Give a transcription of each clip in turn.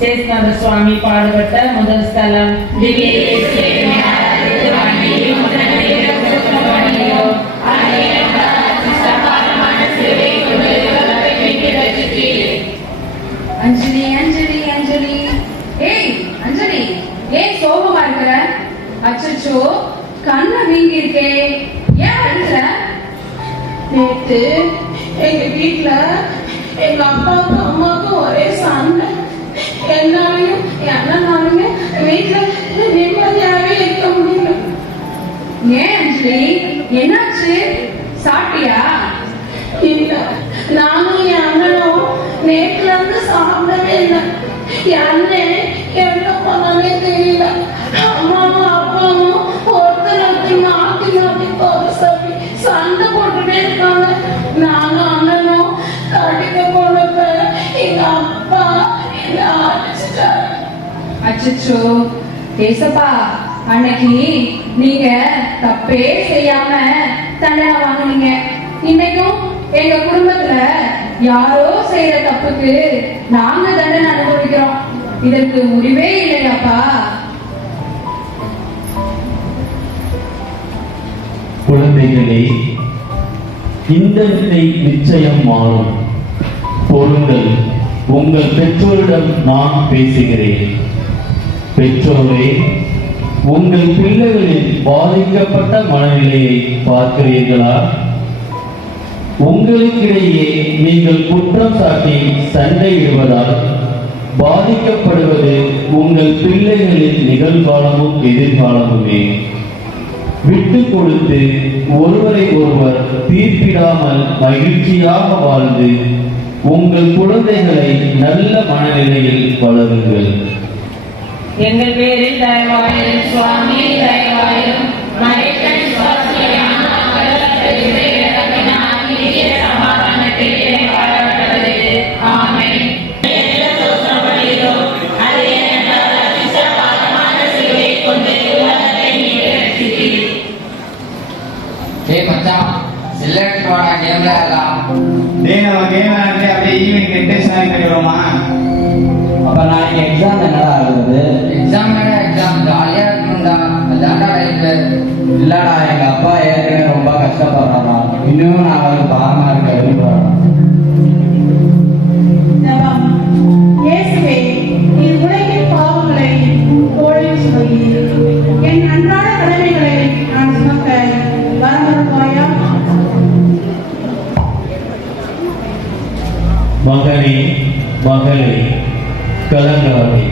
சேஸ்நாத சுவாமி பாடுபட்ட முதல் ஸ்தலம். அஞ்சலி அஞ்சலி அஞ்சலி. ஏய் அஞ்சலி, ஏன் சோகமா இருக்கிற? அச்சச்சோ, கண்ண வீங்கி இருக்கே, ஏன் அழுற? நேத்து எங்க வீட்டுல எங்க அப்பாவுக்கும் அம்மாவுக்கும் ஒரே சண்டை. என்னாலையும் என் அண்ணனாலுமே வீட்டுல நிம்மதியாவே இருக்க முடியல. ஏன் அஞ்சலி, என்னாச்சு? சாப்பிட்டியா? இல்ல, நானும் என் அண்ணனும் நேற்றுல இருந்து சாப்பிடவே இல்லை. என் அண்ணன் எங்க போனாலே தெரியல. அம்மாவும் அப்பாவும் ஒருத்தர் மாத்தி மாத்தி போக சொல்லி சண்டை போட்டுட்டே இருக்காங்க. நானும் அண்ணனும் கடிக்க போனப்ப எங்க அப்பா என்ன அடிச்சிட்டாரு. அச்சச்சோ ஏசப்பா, அன்னைக்கு நீங்க தப்பே செய்யாம தண்டனை வாங்குனீங்க. இன்னைக்கும் எங்க குடும்பத்துல யாரோ செய்யற தப்புக்கு நாங்க தண்டனை அனுபவிக்கிறோம். இதற்கு முடிவே இல்லையாப்பா. குழந்தைகளே, இந்த நிலை நிச்சயம் மாறும். பொறுங்கள், உங்கள் பெற்றோரிடம் நான் பேசுகிறேன். பெற்றோரே, உங்கள் பிள்ளைகளின் பாதிக்கப்பட்ட மனநிலையை பார்க்கிறீர்களா? உங்களுக்கிடையே நீங்கள் குற்றம் சாட்டி சண்டையிடுவதால் பாதிக்கப்படுவது உங்கள் பிள்ளைகளின் நிகழ்காலமும் எதிர்காலமுமே. விட்டு கொடுத்து ஒருவரை ஒருவர் தீர்ப்பிடாமல் மகிழ்ச்சியாக வாழ்ந்து உங்கள் குழந்தைகளை நல்ல மனநிலையில் வளருங்கள். எங்கள் பேரில் தயவாயிரும் சுவாமி, தயவாயிரும். அப்ப நாளைக்கு எக்ஸாம் என்னடா ஆகுது? எக்ஸாம் ஜாலியா இருக்கணும்டா, அதான்டா லைஃப். இல்லடா, எங்க அப்பா ஏற்கனவே ரொம்ப கஷ்டப்படுறாரா, இன்னும் நான் அவருக்கு பாரமா இருக்க விரும்புறேன். இயேசுவே, நீ உலகின் பாவங்களை தோளில் சுமந்தீர். என் அன்றாட கடமைகளை நான் சுமக்க வரமருவாயா? மகனே, மகளே, கலங்காதே.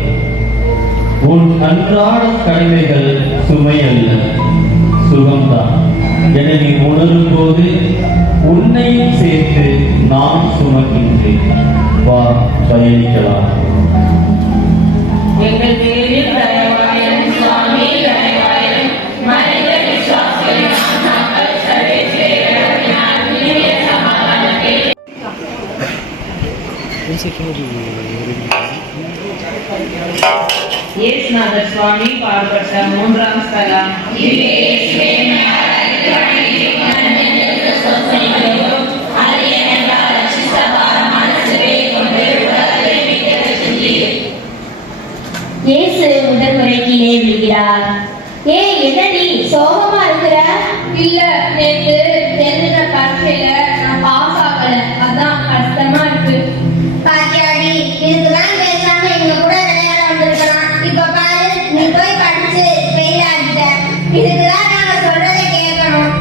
உன் அன்றாட கடமைகள் சுமையல்ல, சுகம்தான் என நீ உணரும் போது உன்னையும் சேர்த்து நான் சுமக்கின்றேன். வா, பயணிக்கலாம். எங்கள் பேரில் தயவாயிரும் சுவாமி, தயவாயிரும். மனித விசுவாசிகளின் ஆன்மாக்கள் சர்வேஸ்வரனின் நித்திய சமாதானத்தை. சேஸ்நாத சுவாமி பாடுபட்ட மூன்றாம் ஸ்தலம். இயேசு முதல் முறை கீழே விழுகிறார். ஏய், என்ன நீ சோகமா இருக்கிற? இல்ல, நேத்து தெரிஞ்ச பரீட்சையில நான் பாஸ் ஆகல, அதான் கஷ்டமா இருக்கு. பாத்தியாடி, இதுக்குதான் பேசாம எங்க கூட விளையாட வந்திருக்கலாம். இப்ப பாரு, நீ போய் படிச்சு ஃபெயில் ஆகிட்ட. இதுக்குதான் நாங்க சொல்றதை கேட்கணும்.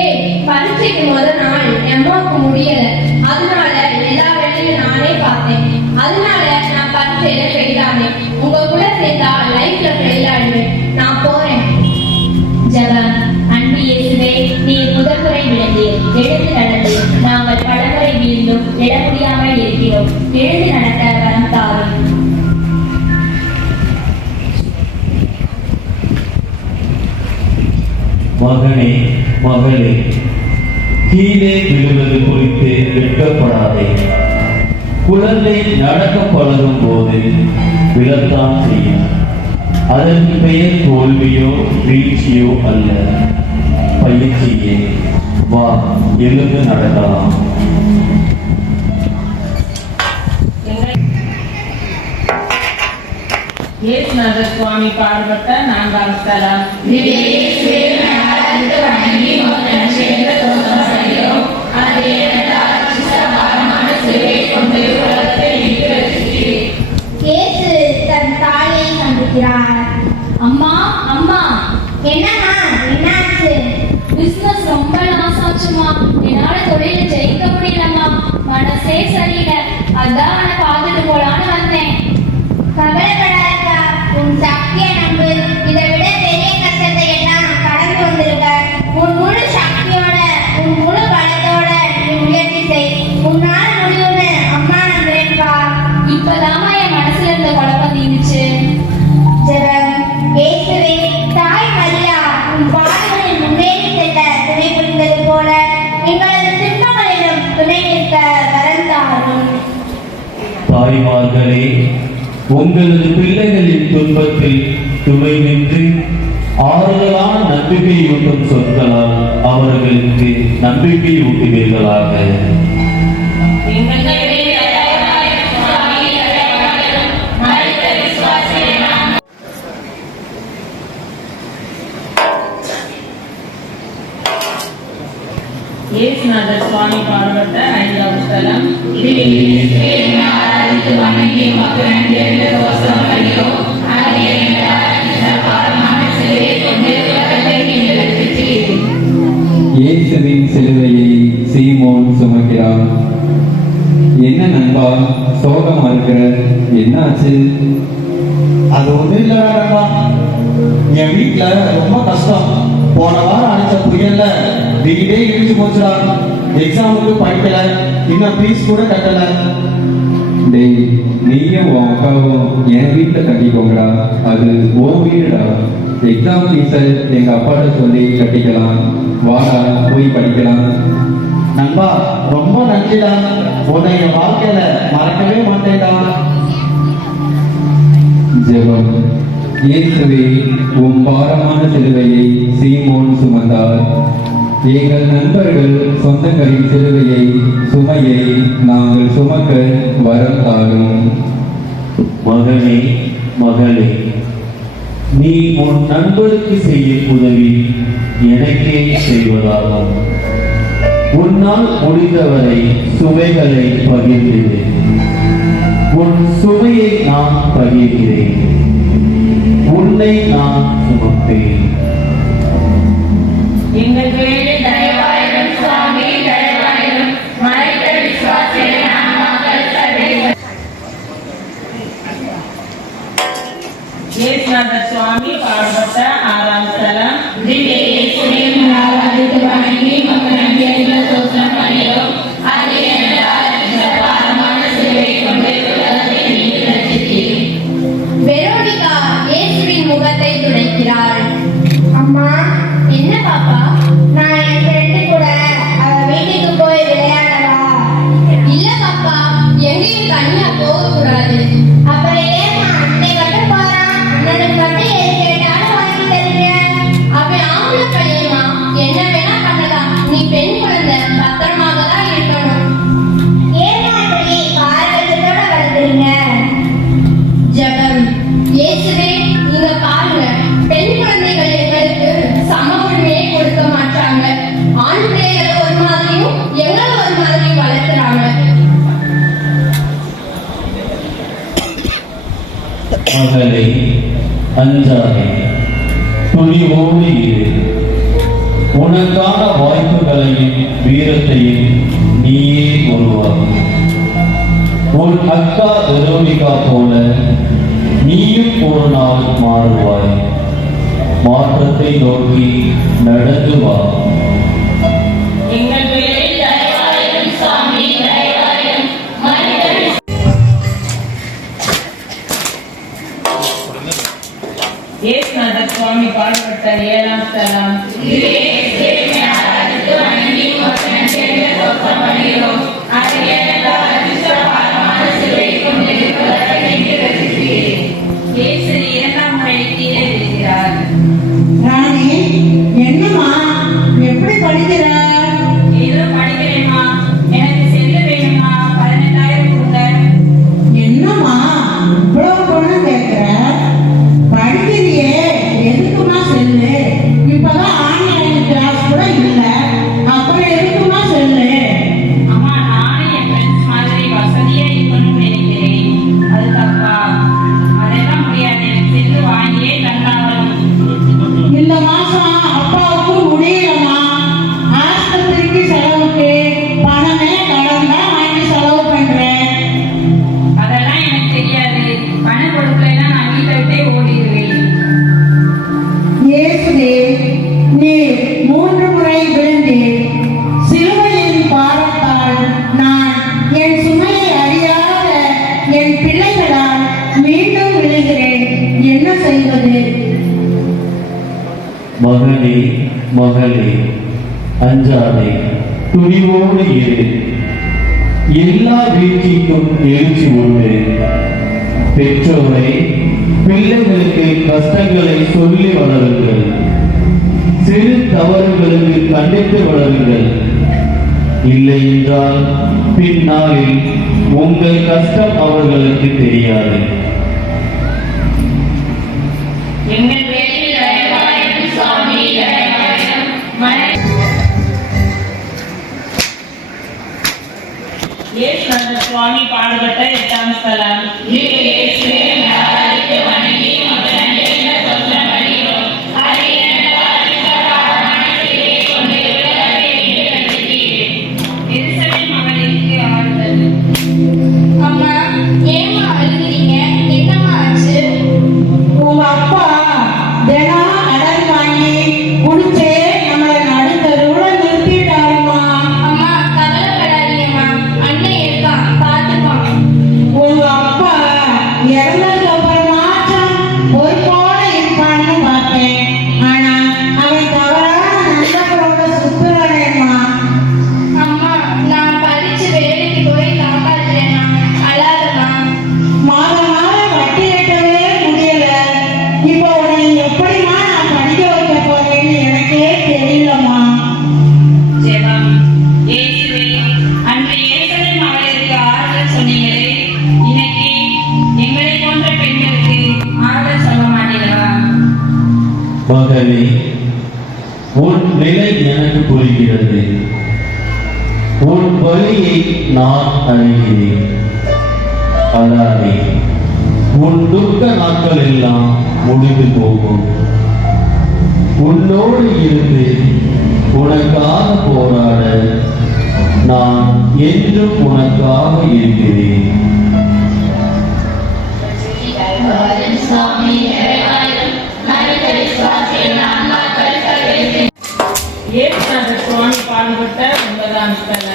ஏய், பரீட்சைக்கு முதல் நாள் என் அம்மாவுக்கு முடியல, அதனால எல்லா வேலையும் நானே பார்த்தேன். அதனால நான் பரீட்சையில ஃபெயில் ஆனேன். உங்க கூட சேர்ந்தா லைஃப்ல ஃபெயில் ஆயிடுவேன். நான் போறேன். ஜெபம். அன்பு இயேசுவே, நீர் முதல் முறை விழுந்தீர், எழுந்து நடந்து. நாங்கள் பலமுறை வீழ்ந்தும் எழ முடியாமல் இருக்கிறோம். எழுந்து நடக்க வரம் தாரும். மகனே, மகளே, கீழே விழுவது குறித்து வெட்கப்படாதே. குழந்தை நடக்க பழகும் போது விழத்தான் செய்யும். அதற்கு பெயர் தோல்வியோ வீழ்ச்சியோ அல்ல, பயிற்சியே. வா, எழுந்து நடக்கலாம். சுவாமி பாடுபட்ட 4ஆம் ஸ்தலம். இயேசு தன் தாயை சந்திக்கிறார். அம்மா அம்மா, என்னம்மா, என்னாச்சு? பிசினஸ் ரொம்ப லாஸ் ஆச்சுமா. என்னால தொழில ஜெயிக்க முடியலம்மா. மனசே சரியில்லை. அதான் அவனை பார்த்துட்டு போலான்னு வந்தேன். கவலைப்படாதக்கா, உன் சக்தியை நம்பு. இதை விட பெரிய கஷ்டத்தை எல்லாம் கடந்து வந்திருக்க. உன் முழு சக்தியோட, உன் முழு பலத்தோட நீ முயற்சி செய். உன்னால முடியும்னு அம்மா நம்புறேன்ப்பா. இப்பதாம்மா என் மனசுல இருந்த குழப்பம் தீர்ந்துச்சு. ஜெபம். இயேசுவே, தாய் மரியா உன் பாடுகளில் முன்னேறி செல்ல துணை புரிந்தது போல எங்களது துன்பங்களிலும் துணை நிற்க வரம் தாரும். தாய்மார்களே, உங்களது பிள்ளைகளின் துன்பத்தில் துணை நின்று ஆறுதலான நம்பிக்கை ஊட்டும் சொற்களால் அவர்களுக்கு நம்பிக்கை ஊட்டுவீர்களாக. இயேசுநாதர் சுவாமி பாடுபட்ட 5ஆம் ஸ்தலம். இயேசுவின் சிலுவையை சீமோன் சுமக்கிறான். என்ன நண்பா, சோகமா இருக்கிற? என்னாச்சு? அது ஒன்றும் இல்லைடா. என் வீட்டில் ரொம்ப கஷ்டம். போன வாரம் அடிச்ச புயல்ல வீடே இடிச்சு போச்சுடா. எக்ஸாமுக்கு படிக்கல, இன்னும் ஃபீஸ் கூட கட்டல. டேய், நீயும் உன் அக்காவும் என் வீட்டில் கட்டிக்கோங்கடா. அது உன் வீடுடா. எக்ஸாம் ஃபீஸை எங்க அப்பாட்ட சொல்லி கட்டிக்கலாம். வாடா, போய் படிக்கலாம். நண்பா, ரொம்ப நன்றிடா. உன்னை என் வாழ்க்கையில மறக்கவே மாட்டேன்டா. ஜெபம். இயேசுவே, உம் பாரமான சிலுவையை சீமோன் சுமந்தார். எங்கள் நண்பர்கள் சொந்தங்களின் சிலுவையை சுமையை நாங்கள் சுமக்க வரம் தாரும். மகனே, மகளே, நீ உன் நண்பருக்கு செய்யும் உதவி எனக்கே செய்வதாகும். உன்னால் முடிந்தவரை சுமைகளை பகிர்ந்திடு. உன் சுமையை நான் பகிர்கிறேன், உன்னை நான் சுமப்பேன். எங்கள் பேரில் தயவாயிரும் சுவாமி, தயவாயிரும். மறைத்த விசுவாசிகளை நாங்கள் சர்வேச. இயேசுநாதர் சுவாமி பாடுபட்ட 6ஆம் ஸ்தலம். வெரோனிகா இயேசுவின் முகத்தை துடைக்கிறாள். அம்மா, என்ன பாப்பா? நான் என் ஃப்ரெண்டு கூட அவ வீட்டுக்கு போய் விளையாடவா? இல்ல பாப்பா, எங்கேயும் தனியா போகக்கூடாது. அப்புறம் ஏமா அன்னை மட்டும் போறான்? அண்ணனுக்கு மட்டும் எது கேட்டாலும் வாங்கி தருகிறேன். அவன் ஆம்பளை பையன்மா, என்ன வேணா பண்ணலாம். நீ பெண் குழந்தை, பத்திரமாக தான் இருக்கணும். ஏமா இப்படி பாரபட்சத்தோட வளர்க்குறீங்க? ஜெபம். இயேசுவே, நீங்க பாருங்க, பெண் குழந்தைகள் எங்களுக்கு சம உரிமையை கொடுக்க மாட்டாங்க. ஆண் பிள்ளைகளை ஒரு மாதிரியும் எங்களை ஒரு மாதிரியும் வளர்க்குறாங்க. மகளே, அஞ்சாதே, துணிவோடு இரு. உனக்கான வாய்ப்புகளையும் வீரத்தையும் நீயே உருவாக்கு. உன் அக்கா வெரோனிகா போல நீயும் ஒரு நாள் மாறுவாய். மாற்றத்தை நோக்கி நடந்து வா. எங்கள் பேரில் தயவாயிரும் சுவாமி, தயவாயிரும். இயேசுநாதர் சுவாமி பாடுபட்ட 7ஆம் ஸ்தலம். இயேசு 2ஆம் முறை கீழே விழுகிறார். ராணி, என்னம்மா, எப்படி படிக்கிற? ஏதோ படிக்கிறேம்மா. எனக்கு செல்லு வேணுமா? 18,000 கொடுங்க. என்னம்மா இவ்வளவு பணம் கேட்கிற? படிக்க மகனே மகளே அஞ்சாதே, துணிவோடு இரு. எல்லா வீழ்ச்சிக்கும் எழுச்சி உண்டு. பெற்றோரை பிள்ளைகளுக்கு கஷ்டங்களை சொல்லி வளருங்கள். சிறு தவறுகளுக்கு கண்டித்து வளருங்கள். இல்லை என்றால் பின்னாளில் உங்கள் கஷ்டம் அவர்களுக்கு தெரியாது. எங்கள் வேலையில் தயவாயிரம் சுவாமி தயவாயிரம். இயேசுநாதர் சுவாமி பாடுபட்ட 8ஆம் ஸ்தலம். எருசலேம் மகளிருக்கு ஆறுதல். அம்மா, ஏம்மா அழுகிறீங்க? என்னம்மா ஆச்சு? உங்க அப்பா தினம் கடன் வாங்கி குடிச்சே நம்மளை நடுத்தருவுல நிறுத்திட்டாருமா. அம்மா, கவலைப்படாதீங்கம்மா. அண்ணன் இருக்கான், பார்த்துப்பான். உங்க அப்பா இறந்ததுக்கு அப்புறமாச்சும் பொறுப்போட இருப்பான்னு பார்த்தேன். ஆனா அவன் தவறான நண்பர்களோட சுத்துறானேம்மா. அம்மா, நான் படிச்சு வேலைக்கு போய் காப்பாத்துறேம்மா. அழாதம்மா. மாதம் மாதம் வட்டி கட்டவே முடியல. இப்போ உன்னை எப்படிமா நான் படிக்க வைக்க போறேன்னு எனக்கே தெரியலம்மா. ஜெபம். இயேசுவே, அன்று எருசலேம் மகளிருக்கு ஆறுதல் சொன்னீங்களே, இன்னைக்கு எங்களை போன்ற பெண்களுக்கு ஆறுதல் சொல்ல மாட்டீங்களா? மகளே, உன் நிலை எனக்கு புரிகிறது. உன் வலியை நான் அறிகிறேன். அதானே, உன் துக்க நாட்கள் எல்லாம் முடிந்து போகும். உன்னோடு இருந்து உனக்காக போராட நான் என்றும் உனக்காக இருக்கிறேன். இயேசுநாதர் சுவாமி பாடுபட்ட 9ஆம் ஸ்தலம்.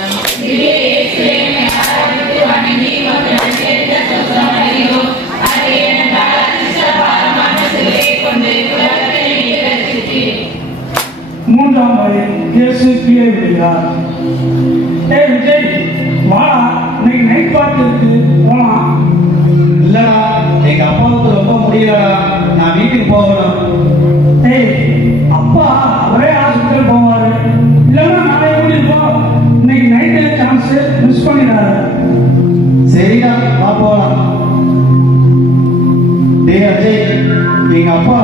மூன்றாம் வயது இயேசு கீழே விடுகிறார். ஏய் விஜய், வாடா, இன்னைக்கு நைட் பார்ட்டிக்கு போலாம். இல்லடா, எங்க அப்பாவுக்கு ரொம்ப முடியலடா, நான் வீட்டுக்கு போகணும். ஏய், அப்பா ஒரே ஹாஸ்பிட்டல் போவாரு. இல்லைன்னா நாளை கூட்டிட்டு போ. இன்னைக்கு நைட்டு சான்ஸ் மிஸ் பண்ணிடாரு. சரிடா, வா போலாம். டேய் அஜய், எங்க அப்பா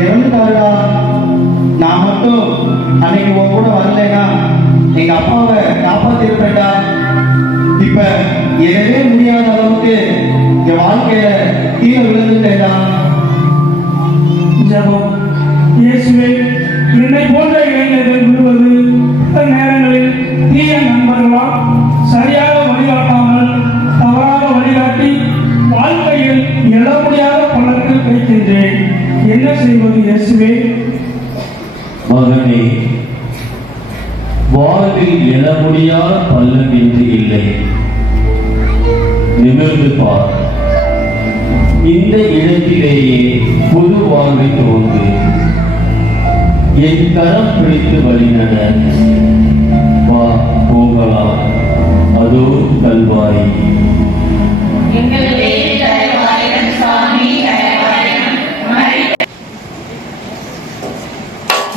இறந்துட்டாருடா. நான் மட்டும் அன்னைக்கு உன் கூட வரலைன்னா எங்க அப்பாவை காப்பாத்திருப்பேன்டா. இப்ப எனவே முடியாத அளவுக்கு என் வாழ்க்கையில கீழே விழுந்துட்டேன்டா. ஜெபம். இயேசுவே, என்னை போன்ற இளைஞர்கள் விடுவது சில நேரங்களில் தீய நண்பர்களால் சரியாக வழிகாட்டாமல் தவறாக வழிகாட்டி வாழ்க்கையில் எழ முடியாத பள்ளத்தில் வைக்கின்றேன். என்ன செய்வது இயேசுவே? மகனே, வாழ்வில் எழ முடியாத பள்ளம் என்று இல்லை. நிமிர்ந்து பார். இந்த இடத்திலேயே புது வாழ்வை தோன்று. என் கரம் பிடித்து வழிநட. வா, போகலாம். அதோ கல்வாரி. எங்கள் வேலையில் தயவாயிரம் சுவாமி தயவாயிரம்.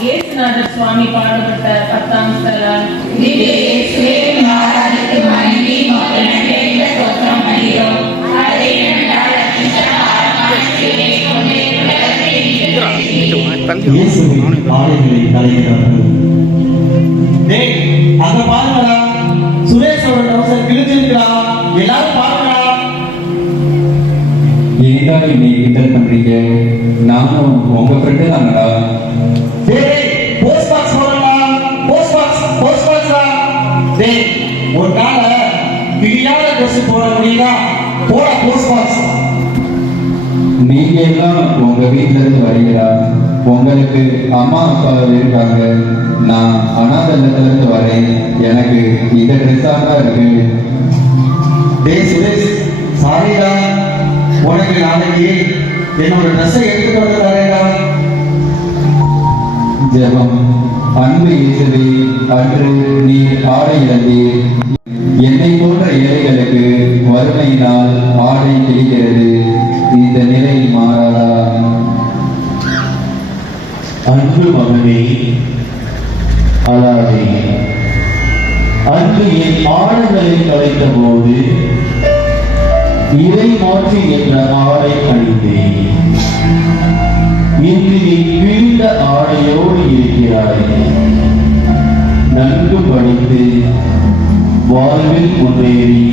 இயேசுநாதர் சுவாமி பாடுபட்ட 10ஆம் ஸ்தலம். இயேசுவின் ஆடைகளை கலைக்கிறார்கள். டேய், அங்க பாருங்கடா, சுரேஷோட டவுசர் கிழிச்சிருக்கா. எல்லாரும் பாருங்கடா. ஏன்டா நீ கிண்டல் பண்றீங்க? நானும் உங்க ஃப்ரெண்டு தானடா. டேய், போஸ்ட் பாக்ஸ் போறடா. போஸ்ட் பாக்ஸ்டா. டேய், ஒரு நாள பிடியாத ட்ரெஸ் போட முடியுதா? போட போஸ்ட் பாக்ஸ். நீங்க எல்லாம் உங்க வீட்டுல இருந்து வரீங்களா? உங்களுக்கு அம்மா அப்பா இருக்காங்க. நான் அனாதலத்துல இருந்து வரேன். எனக்கு இந்த ட்ரெஸ்ஸாக தான் இருக்கு. டேய் சுரேஷ், சாரிடா. உனக்கு நாளைக்கு என்னோட ட்ரெஸ்ஸை எடுத்துட்டு வந்து தரேன்டா. ஜெபம். அன்பு இயேசுவே, அன்று நீ ஆடை இழந்தீர். என்னை போன்ற ஏழைகளுக்கு வறுமையினால் ஆடை கிழிகிறது. இந்த நிலை மாறாதா? அன்பு மகனே, அழாதே. அன்று என் ஆடைகளை கலைத்த போது இறை மாற்றி என்ற ஆடை அணிந்தேன். இன்று நீ கிழிந்த ஆடையோடு இருக்கிறாய். நன்கு படித்து வாழ்வில் முன்னேறி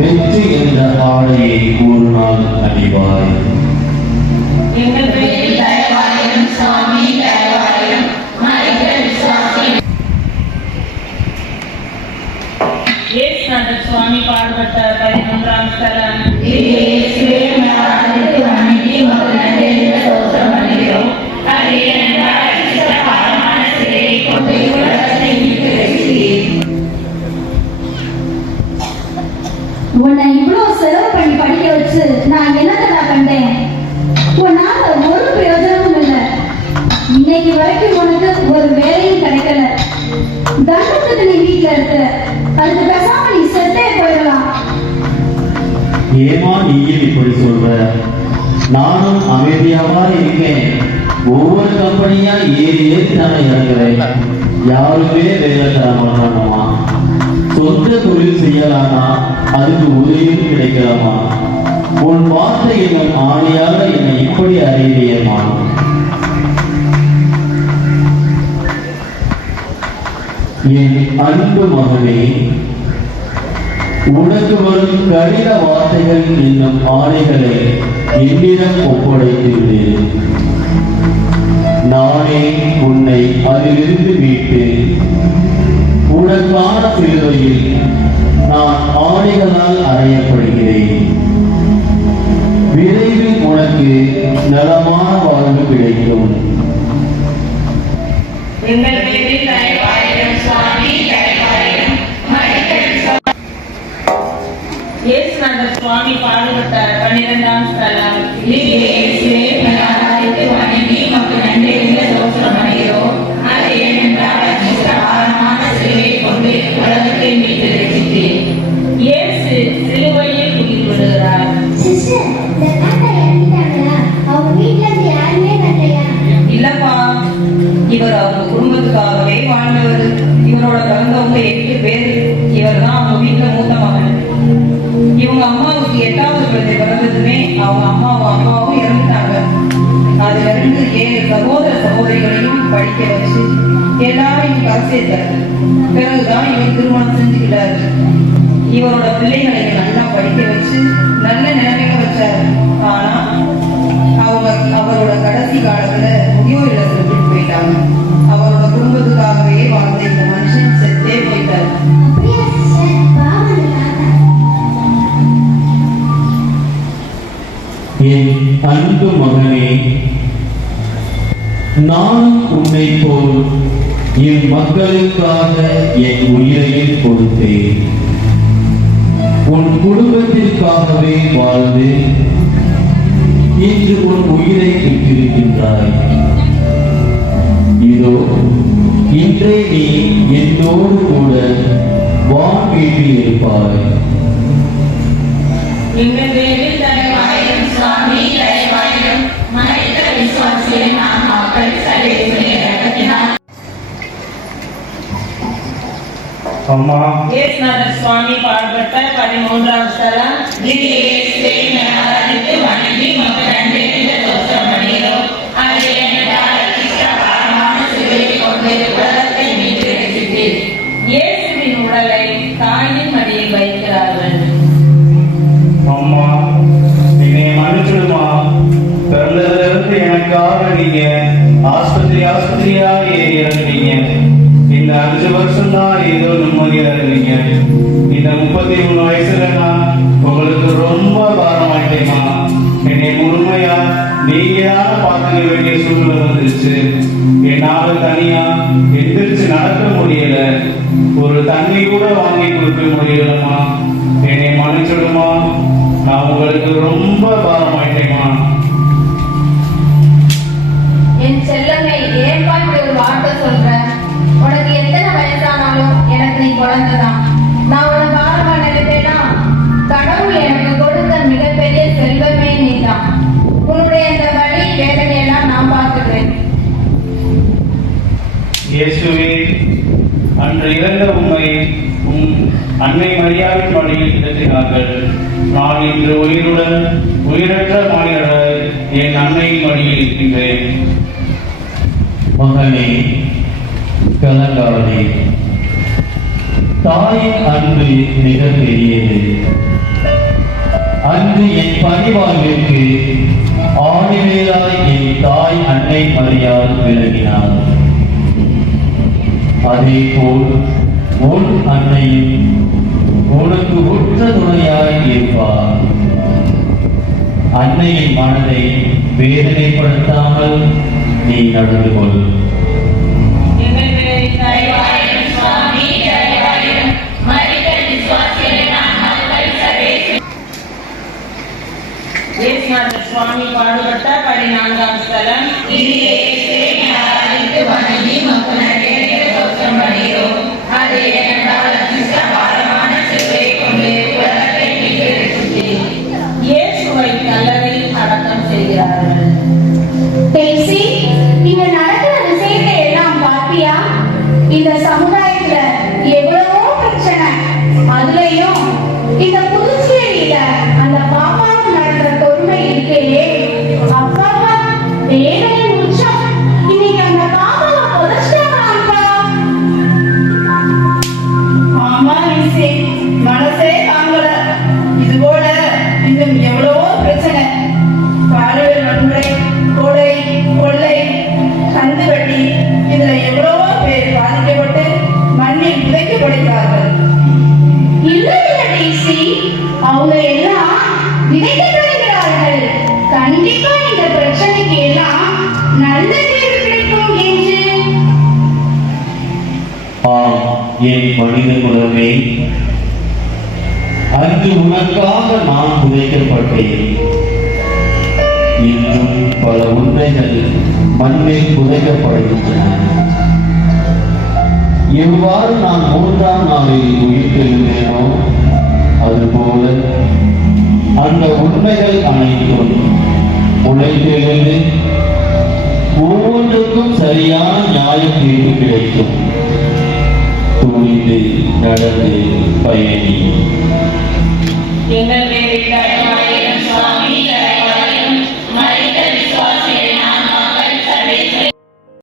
வெற்றி என்ற ஆடையை ஒரு நாள் அணிவாய். எங்கள் பேரில் தயவாயிரும் சுவாமி, தயவாயிரும். மனித விசுவாசி. இயேசுநாதர் சுவாமி பாடுபட்ட 13ஆம் ஸ்தலம். இயேசுவே, மரணத்தை வணங்கி உமக்கு நன்றியுள்ள ஸ்தோத்திரம் பண்ணுகிறோம். அது ஏனென்றால் ரட்சித்த பாரமான சிலுவையை கொண்டு உலகத்தை மீட்டு ரட்சித்தீர். உன்னை இவ்வளவு செலவு பண்ணி படிக்க வச்சு நான் என்னத்தடா கண்டேன்? உன்னால ஒரு பிரயோஜனமும் இல்லை. இன்னைக்கு வரைக்கும் உனக்கு ஒரு வேலையும் கிடைக்கல. தண்டத்துக்கு நீ வீட்டுல இருக்க. அதுக்கு பேசாம நீ செத்தே போயிடலாம். ஏமா நீயும் இப்படி சொல்ற? நானும் அமைதியாவா இருக்கேன். ஒவ்வொரு கம்பெனியா ஏறி தானே இறங்குறேன். யாருமே வேலை தர மாட்டாங்கம்மா. சொந்த தொழில் செய்யலாமா? அதுக்கு உதவியும் கிடைக்கலாமா? உன் வார்த்தை என்னும் ஆணையாக என்னை இப்படி அறியலையம்மா. என் அன்பு மகனே, உனக்கு வரும் கடின வார்த்தைகள் என்னும் ஆணைகளை என்னிடம் ஒப்படைத்து விடு. நானே உன்னை அதிலிருந்து மீட்டு உனக்கான சிலுவையில் நான் ஆணைகளால் அறையப்படுகிறேன். விரைவில் உனக்கு நலமான வாழ்வு கிடைக்கும். எங்கள் பேரில் தயவாயிரும் சுவாமி, தயவாயிரும். மனித விசுவாசி. இயேசுநாதர் சுவாமி பாடுபட்ட 12ஆம் ஸ்தலம். இயேசுவே, மரணத்தை வணங்கி உமக்கு நன்றியுள்ள ஸ்தோத்திரம் பண்ணுகிறோம். அது ஏனென்றால் ரட்சித்த பாரமான சிலுவையை கொண்டு உலகத்தை மீட்டு ரட்சித்தீர். இயேசு சிலுவையில் குதித்து விடுகிறார். சிஸ்டர், இந்த தாத்தா இறந்துட்டாங்களா? அவங்க வீட்டுல இருந்து யாருமே வரலையா? இல்லப்பா, இவர் அவங்க குடும்பத்துக்காகவே வாழ்ந்தவர். இவரோட பிறந்தவங்க 8 பேர். இவர் தான் அவங்க வீட்டுல மூத்த மகன். இவங்க அம்மாவுக்கு 8வது குழந்தை பிறந்ததுமே அவங்க அம்மாவும் அப்பாவும் இறந்துட்டாங்க. அதுல இருந்து 7 சகோதர சகோதரிகளையும் படிக்க வச்சு எல்லாரையும் கரைசேர்த்தாரு. பிறகுதான் இவர் திருமணம் செஞ்சுக்கிட்டாரு. இவரோட பிள்ளைகளை நல்லா படிக்க வச்சு நல்ல நிலைமைக்கு வச்சாரு. ஆனா அவரோட கடைசி காலத்துல முதியோர் இல்லத்துல விட்டு போயிட்டாங்க. அவரோட குடும்பத்துக்காகவே வாழ்ந்த இந்த மனுஷன் செத்தே போயிட்டாரு. அப்படியா சிஸ்டர்? பாவம் அந்த தாத்தா. என் அன்பு மகனே, நானும் உன்னை போல் என் மக்களுக்காக என் உயிரையும் கொடுத்தேன். உன் குடும்பத்திற்காகவே வாழ்ந்து இன்று உன் உயிரை விட்டிருக்கின்றாய். இதோ இன்றே நீ என்னோடு கூட வான் வீட்டில் இருப்பாய். எங்கள் பேரில் தயவாயிரும் சுவாமி, தயவாயிரும். மனித விசுவாசியை நாம் மக்கள் சர்வேஸ்வரன் இறக்கத்தினார். அம்மா, இயேசுநாதர் சுவாமி பாடுபட்ட 13ஆம் ஸ்தலம். இயேசுவே, மரணத்தை வணங்கி உமக்கு நன்றியுள்ள ஸ்தோத்திரம் பண்ணுகிறோம். அது ஏனென்றால் ரட்சித்த பாரமான சிலுவையை கொண்டு உலகத்தை மீட்டு ரட்சித்தீர். இயேசுவின் உடலை தாயின் மடியில் வைக்கிறார்கள். அம்மா, என்னை மன்னிச்சிடுமா. பிறந்ததுல இருந்து எனக்காக நீங்க ஆஸ்பத்திரியா ஏறி இறங்குறீங்க. இந்த 5 வருஷம் தான் ஏதோ நிம்மதியா இருந்தீங்க. இந்த 33 வயசுல நான் உங்களுக்கு ரொம்ப பாரமாயிட்டேமா. என்னை முழுமையா நீங்க தான் பார்த்துக்க வேண்டிய சூழ்நிலை வந்துருச்சு. என்னால தனியா எந்திரிச்சு நடக்க முடியல. ஒரு தண்ணி கூட வாங்கி கொடுக்க முடியலம்மா. என்னை மன்னிச்சிடுமா. நான் உங்களுக்கு ரொம்ப பாரமாயிட்டேமா. என் செல்லமே, ஏன்பா இழந்த உண்மை அன்னை மரியாவின் வழியில் செலுத்தினார்கள். நான் இன்று உயிரற்ற மாநில என் அன்னையின் வழியில் இருக்கின்றேன். மகனே, கலங்காதே. தாயின் அன்பு மிக பெரியது. அன்று என் பணிவாழ்விற்கு ஆணிவேராய் என் தாய் அன்னை மரியாள் விளங்கினார். அதே போல் உன் அன்னையும் உனக்கு உற்ற துணையாய் இருப்பார். அன்னையின் மனதை வேதனைப்படுத்தாமல் நீ நடந்து கொள். எங்கள் பேரில் தயவாயிரும் சுவாமி, தயவாயிரும். மரித்த விசுவாசிகளை நான் மறுபரிசவேன். இயேசுநாதர் சுவாமி பாடுபட்ட 14ஆம் ஸ்தலம். இது இயேசுவை ஆராதித்து வணங்கி மக்களுக்கு தோற்றம் பண்ணுகிறோம். அது ஏனென்றால் அசிஷ்டபாரமான சிலுவையை கொண்டு உலகத்தை மீட்டெடுத்து இயேசுவை கல்லறையில் அடக்கம் செய்கிறார்கள். பேசி இங்க நடக்கிற விஷயத்தை எல்லாம் பாத்தியா? இந்த சமுதாயத்துல எவ்வளவோ பிரச்சனை, அதுலயும் இந்த புதுச்சேரியில அந்த பாப்பாவுக்கு நடக்கிற கொடுமை இருக்கே, அப்பா வேதனையின் உச்சம். இன்னைக்கு அந்த பாப்பாவை புதைச்சிட்டாங்களாம்ப்பா. ஆமா மிஸ்ஸே, மனசே தாங்கல. இது போல இன்னும் எவ்வளவோ பிரச்சனை. பாலியல் வன்முறை, கொலை, கொள்ளை, கந்து வட்டி, இதுல எவ்வளவோ பேர் பாதிக்கப்பட்டு மண்ணில் விதைக்கப்படுகிறார்கள். இல்ல இல்ல டேசி, அவங்க எல்லாம் விதைக்கப்படுகிறார்கள். கண்டிப்பா இந்த பிரச்சனைக்கு எல்லாம் நல்ல தீர்வு கிடைக்கும் என்று. ஆம், என் மனித குலமே, அன்று உனக்காக நான் புதைக்கப்பட்டேன். இன்றும் பல உண்மைகள் மண்ணில் புதைக்கப்படுகின்றன. எவ்வாறு நான் 3ஆம் நாளில் உயிர்த்தெழுந்தேனோ அதுபோல அந்த உண்மைகள் அனைத்தும் உழைத்தெழுந்து ஒவ்வொன்றுக்கும் சரியான நியாய தீர்வு கிடைக்கும். துணிந்து நடந்து பயணி. எங்கள் பேரில்